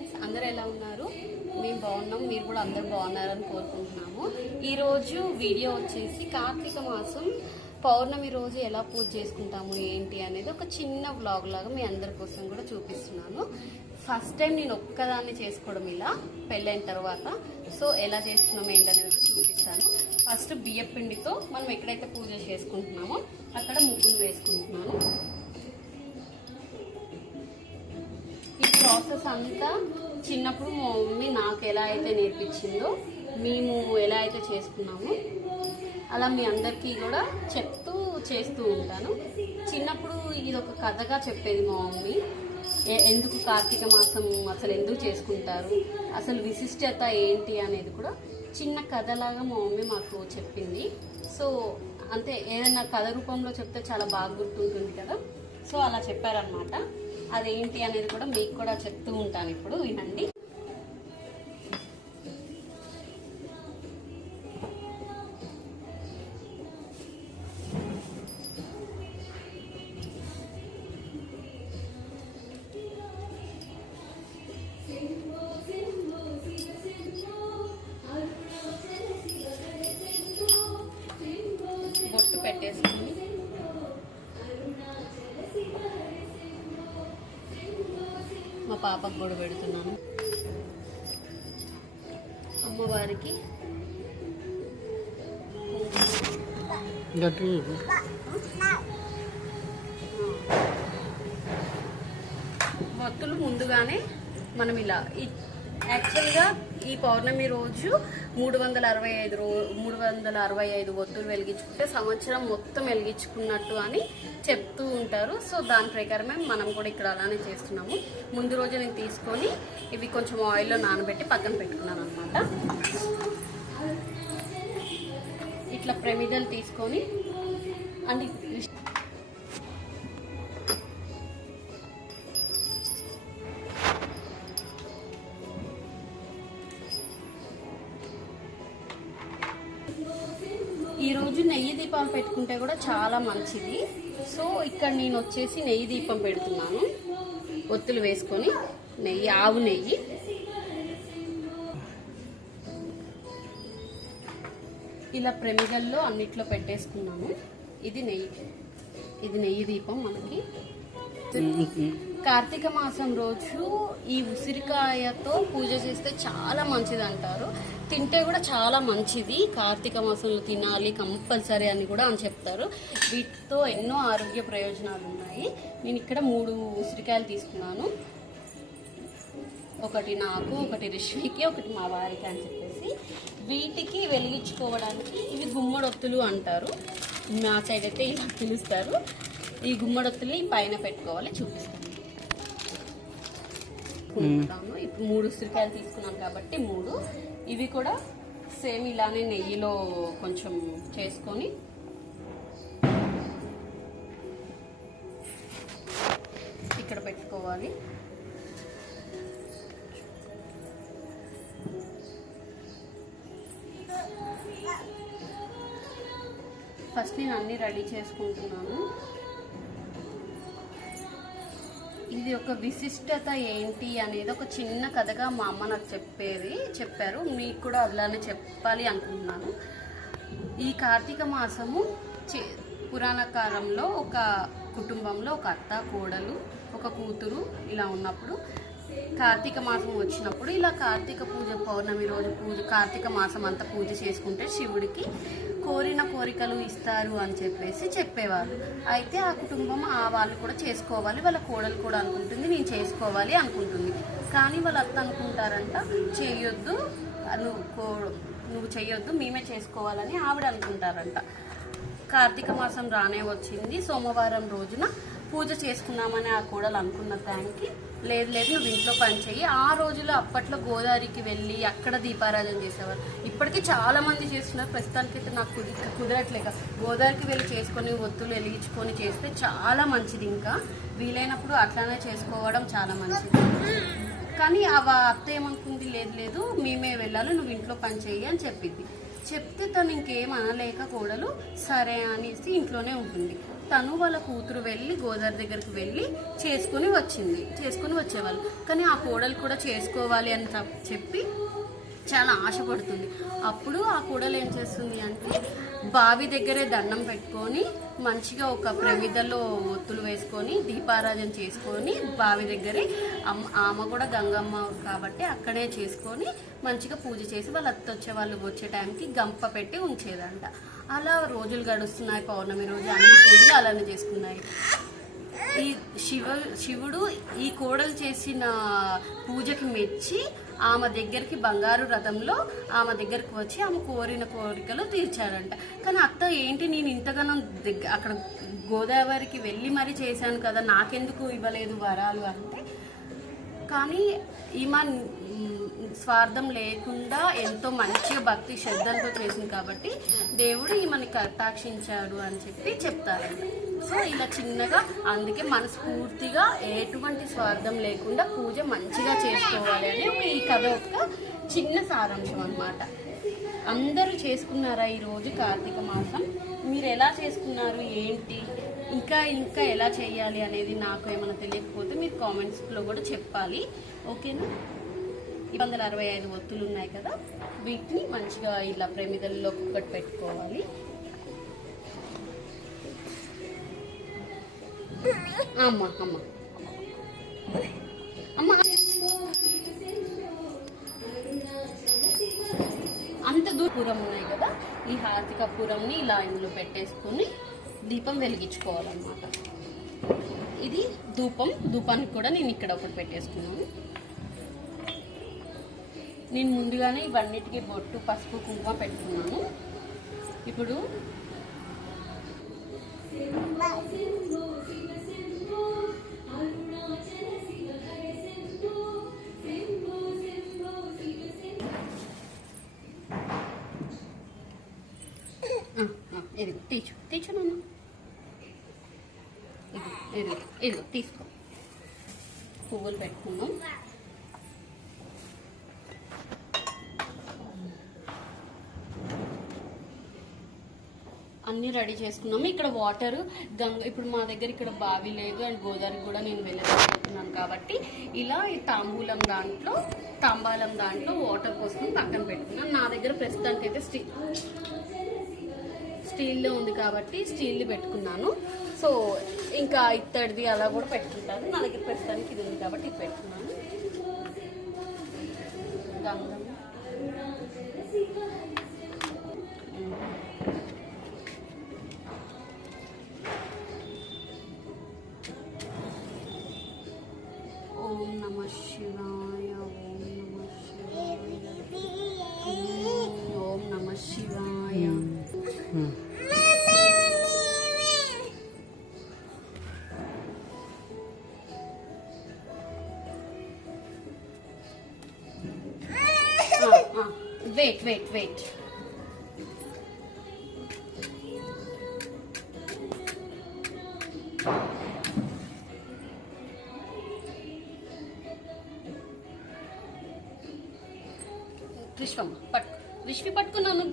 Friends, అందరూ ఎలా ఉన్నారు? మేము బాగున్నాం, మీరు కూడా అందరూ బాగున్నారని కోరుకుంటున్నాము. ఈరోజు వీడియో వచ్చేసి కార్తీక మాసం పౌర్ణమి రోజు ఎలా పూజ చేసుకుంటాము ఏంటి అనేది ఒక చిన్న వ్లాగ్ లాగా మీ అందరి కోసం కూడా చూపిస్తున్నాను. ఫస్ట్ టైం నేను ఒక్కదాన్ని చేసుకోవడం ఇలా పెళ్ళైన తర్వాత. సో ఎలా చేస్తున్నాం ఏంటనేది కూడా చూపిస్తాను. ఫస్ట్ బియ్యం పిండితో మనం ఎక్కడైతే పూజ చేసుకుంటున్నామో అక్కడ ముగ్గులు వేసుకుంటున్నాను. ఈ ప్రాసెస్ అంతా చిన్నప్పుడు మా మమ్మీ నాకు ఎలా అయితే నేర్పించిందో, మేము ఎలా అయితే చేసుకున్నామో అలా మీ అందరికీ కూడా చెప్తూ చేస్తూ ఉంటాను. చిన్నప్పుడు ఇది ఒక కథగా చెప్పేది మా మమ్మీ. ఎందుకు కార్తీక మాసం అసలు ఎందుకు చేసుకుంటారు, అసలు విశిష్టత ఏంటి అనేది కూడా చిన్న కథలాగా మా మమ్మీ మాకు చెప్పింది. సో అంటే ఏదైనా కథ రూపంలో చెప్తే చాలా బాగా గుర్తుంటుంది కదా. సో అలా చెప్పారనమాట. అదేంటి అనేది కూడా మీకు కూడా చెప్తూ ఉంటాను. ఇప్పుడు వినండి. బొట్టు పెట్టేసుకుని మా పాపకు కూడా పెడుతున్నాను. అమ్మవారికి భక్తులు ముందుగానే మనం ఇలా యాక్చువల్గా ఈ పౌర్ణమి రోజు 365 ఒత్తులు వెలిగించుకుంటే సంవత్సరం మొత్తం వెలిగించుకున్నట్టు అని చెప్తూ ఉంటారు. సో దాని ప్రకారమే మనం కూడా ఇక్కడ అలానే చేస్తున్నాము. ముందు రోజు నేను తీసుకొని ఇవి కొంచెం ఆయిల్లో నానబెట్టి పక్కన పెట్టుకున్నాను అనమాట. ఇట్లా ప్రమిదలు తీసుకొని అంటే ఈరోజు నెయ్యి దీపం పెట్టుకుంటే కూడా చాలా మంచిది. సో ఇక్కడ నేను వచ్చేసి నెయ్యి దీపం పెడుతున్నాను. ఒత్తులు వేసుకొని నెయ్యి, ఆవు నెయ్యి. ఇలా ప్రమిదల్లో అన్నిట్లో పెట్టేసుకున్నాను. ఇది నెయ్యి దీపం మనకి. కార్తీక మాసం రోజు ఈ ఉసిరికాయతో పూజ చేస్తే చాలా మంచిది అంటారు. తింటే కూడా చాలా మంచిది. కార్తీక మాసంలో తినాలి కంపల్సరీ అని కూడా అని చెప్తారు. వీటితో ఎన్నో ఆరోగ్య ప్రయోజనాలు ఉన్నాయి. నేను ఇక్కడ 3 ఉసిరికాయలు తీసుకున్నాను. ఒకటి నాకు, ఒకటి రిష్మికి, ఒకటి మా వారికి అని చెప్పేసి. వీటికి వెలిగించుకోవడానికి ఇవి గుమ్మడొత్తులు అంటారు. మా సైడ్ అయితే ఇలా పిలుస్తారు. ఈ గుమ్మడొత్తులు పైన పెట్టుకోవాలి. చూపిస్తాను. ఇప్పుడు 3 ఉసిరికాయలు తీసుకున్నాను కాబట్టి 3. ఇవి కూడా సేమ్ ఇలానే నెయ్యిలో కొంచెం చేసుకొని ఇక్కడ పెట్టుకోవాలి. ఫస్ట్ నేను అన్నీ రెడీ చేసుకుంటున్నాను. ఇది ఒక విశిష్టత ఏంటి అనేది ఒక చిన్న కథగా మా అమ్మ నాకు చెప్పారు. మీకు కూడా అలానే చెప్పాలి అనుకుంటున్నాను. ఈ కార్తీక మాసము పురాణ కాలంలో ఒక కుటుంబంలో ఒక అత్త, కోడలు, ఒక కూతురు ఇలా ఉన్నప్పుడు కార్తీక మాసం వచ్చినప్పుడు ఇలా కార్తీక పూజ పౌర్ణమి రోజు కార్తీక మాసం అంతా పూజ చేసుకుంటే శివుడికి కోరిన కోరికలు ఇస్తారు అని చెప్పేసి చెప్పేవారు. అయితే ఆ కుటుంబం వాళ్ళు కూడా చేసుకోవాలి, వాళ్ళ కోడలు కూడా అనుకుంటుంది నేను చేసుకోవాలి అనుకుంటుంది. కానీ వాళ్ళ అత్త అనుకుంటారంట చేయొద్దు, నువ్వు చెయ్యొద్దు, మేమే చేసుకోవాలని ఆవిడ అనుకుంటారంట. కార్తీక మాసం రానే వచ్చింది. సోమవారం రోజున పూజ చేసుకున్నామని ఆ కోడలు అనుకున్న టైంకి లేదు నువ్వు ఇంట్లో పని చెయ్యి. ఆ రోజులో అప్పట్లో గోదావరికి వెళ్ళి అక్కడ దీపారాధన చేసేవారు. ఇప్పటికీ చాలా మంది చేస్తున్నారు. ప్రస్తుతానికైతే నాకు కుదరట్లేక గోదావరికి వెళ్ళి చేసుకొని ఒత్తులు వెలిగించుకొని చేస్తే చాలా మంచిది. ఇంకా వీలైనప్పుడు అట్లానే చేసుకోవడం చాలా మంచిది. కానీ ఆ అత్త ఏమనుకుంది, లేదు మేమే వెళ్ళాలి, నువ్వు ఇంట్లో పని చెయ్యి అని చెప్పింది. చెప్తే తను ఇంకేం అనలేక కోడలు సరే అనేసి ఇంట్లోనే ఉంటుంది. తను వాళ్ళ కూతురు వెళ్ళి గోదావరి దగ్గరికి వెళ్ళి చేసుకుని వచ్చేవాళ్ళు. కానీ ఆ కోడలు కూడా చేసుకోవాలి అని చెప్పి చాలా ఆశపడుతుంది. అప్పుడు ఆ కోడలు ఏం చేస్తుంది అంటే బావి దగ్గరే దండం పెట్టుకొని మంచిగా ఒక ప్రమిదలో ఒత్తులు వేసుకొని దీపారాధన చేసుకొని బావి దగ్గరే ఆమె కూడా గంగమ్మ కాబట్టి అక్కడే చేసుకొని మంచిగా పూజ చేసి వాళ్ళ వాళ్ళు వచ్చే టైంకి గంప పెట్టి ఉంచేదంట. అలా రోజులు గడుస్తున్నాయి. పౌర్ణమి రోజు అన్ని పూజలు అలానే చేసుకున్నాయి. ఈ శివుడు ఈ కోడలు చేసిన పూజకి మెచ్చి ఆమె దగ్గరికి బంగారు రథంలో ఆమె దగ్గరికి వచ్చి ఆమె కోరిన కోరికలు తీర్చాడంట. కానీ అత్త ఏంటి నేను ఇంతగానో అక్కడ గోదావరికి వెళ్ళి మరీ చేశాను కదా, నాకెందుకు ఇవ్వలేదు వరాలు అంటే, కానీ ఈమె స్వార్థం లేకుండా ఎంతో మంచిగా భక్తి శ్రద్ధలతో చేసింది కాబట్టి దేవుడు ఈమెని కటాక్షించాడు అని చెప్పి చెప్తారంట. సో ఇలా చిన్నగా అందుకే మనస్ఫూర్తిగా ఎటువంటి స్వార్థం లేకుండా పూజ మంచిగా చేసుకోవాలి అని ఈ కథ ఒక చిన్న సారాంశం అన్నమాట. అందరూ చేసుకున్నారా ఈరోజు కార్తీక మాసం? మీరు ఎలా చేసుకున్నారు ఏంటి, ఇంకా ఎలా చేయాలి అనేది నాకు ఏమైనా తెలియకపోతే మీరు కామెంట్స్లో కూడా చెప్పాలి. ఓకేనా? 265 ఒత్తులు ఉన్నాయి కదా, వీటిని మంచిగా ఇలా ప్రమిదల్లో ఒక్కటి పెట్టుకోవాలి. అమ్మ అమ్మ అమ్మ అంత దూరం ఉన్నాయి కదా, ఈ హారతి కర్పూరంని ఇలా ఇందులో పెట్టేసుకొని దీపం వెలిగించుకోవాలన్నమాట. ఇది ధూపానికి కూడా నేను ఇక్కడ ఒకటి పెట్టేసుకున్నాను. నేను ముందుగానే ఇవన్నిటికీ బొట్టు పసుపు కుంకుమ పెట్టుకున్నాను. ఇప్పుడు తీర్చు నాన్న, ఇదిగో తీసుకో. పువ్వులు పెట్టుకున్నాం. అన్నీ రెడీ చేసుకున్నాము. ఇక్కడ వాటర్ ఇప్పుడు మా దగ్గర ఇక్కడ బావి లేదు అండ్ గోదావరికి కూడా నేను వెళ్ళలేకపోతున్నాను కాబట్టి ఇలా ఈ తాంబాలం దాంట్లో వాటర్ పోసుకొని పక్కన పెట్టుకున్నాను. నా దగ్గర ప్రస్తుతానికి అయితే స్టీల్లో ఉంది కాబట్టి స్టీల్ది పెట్టుకున్నాను. సో ఇంకా ఇత్తడిది అలా కూడా పెట్టుకుంటాను. నా దగ్గర ప్రస్తుతానికి ఇది ఉంది కాబట్టి ఇది పెట్టుకున్నాను. గంగమ్మ ఓం నమః శివాయ, ఓం నమః శివాయ. వెయిట్ రిష్వి పట్టుకున్నాను.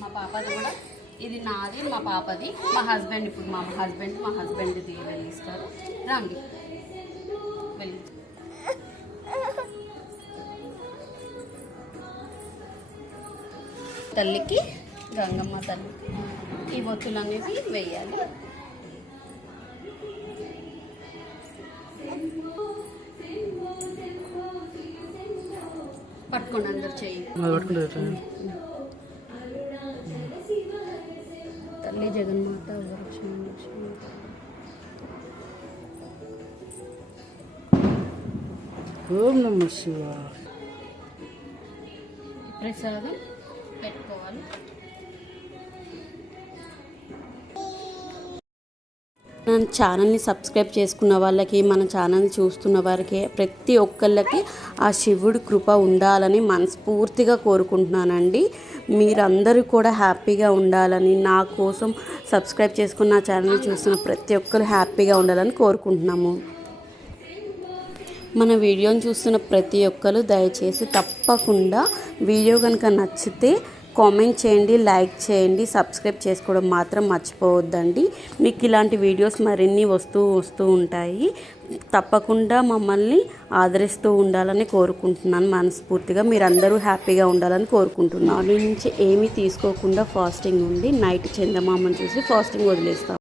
మా పాపది కూడా, ఇది నాది మా పాపది. మా హస్బెండ్ ఇప్పుడు మా హస్బెండ్ది వెళ్ళిస్తారు. రండి వెళ్ళి. తల్లికి, గంగమ్మ తల్లికి ఈ బొత్తులు అనేవి వేయాలి. పట్టుకోండి అందరు చెయ్యి. తల్లి జగన్మాత ఓం నమః శివాయ. ప్రసాదం పెట్టుకోవాలి. మన ఛానల్ని సబ్స్క్రైబ్ చేసుకున్న వాళ్ళకి, మన ఛానల్ని చూస్తున్న వారికి ప్రతి ఒక్కళ్ళకి ఆ శివుడి కృప ఉండాలని మనస్ఫూర్తిగా కోరుకుంటున్నానండి. మీరందరూ కూడా హ్యాపీగా ఉండాలని, నా కోసం సబ్స్క్రైబ్ చేసుకున్న నా ఛానల్ని చూస్తున్న ప్రతి ఒక్కరు హ్యాపీగా ఉండాలని కోరుకుంటున్నాము. మన వీడియోని చూస్తున్న ప్రతి ఒక్కరు దయచేసి తప్పకుండా వీడియో కనుక నచ్చితే కామెంట్ చేయండి, లైక్ చేయండి, సబ్స్క్రైబ్ చేసుకోవడం మాత్రం మర్చిపోవద్దండి. మీకు ఇలాంటి వీడియోస్ మరిన్ని వస్తూ ఉంటాయి. తప్పకుండా మమ్మల్ని ఆదరిస్తూ ఉండాలని కోరుకుంటున్నాను మనస్ఫూర్తిగా. మీరందరూ హ్యాపీగా ఉండాలని కోరుకుంటున్నాను. మార్నింగ్ నుంచి ఏమీ తీసుకోకుండా ఫాస్టింగ్ ఉంది. నైట్ చందమామని చూసి ఫాస్టింగ్ వదిలేస్తాం.